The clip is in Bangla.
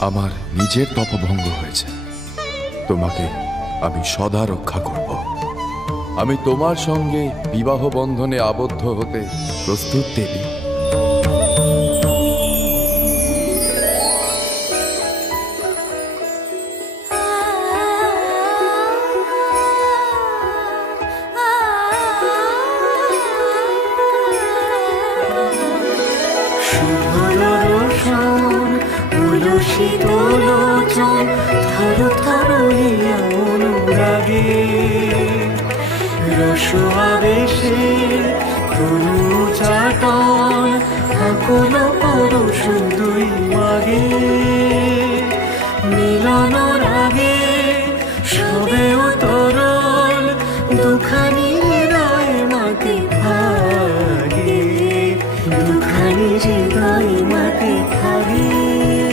আমার নিজের তপভঙ্গ হয়েছে তোমাকে আমি সদা রক্ষা করব আমি তোমার সঙ্গে বিবাহ বন্ধনে আবদ্ধ হতে প্রস্তুত দেবী দর্শন শীতল চল থারো থারো হিয়া অনুরাগে রস আবেশে তরু চাটন আকল পরশ দুই মাগে। মিলন রাগে সবেও তরল দুখানি হৃদয় মাকে ভাগে। দুখানি হৃদয় মাকে ভাগে।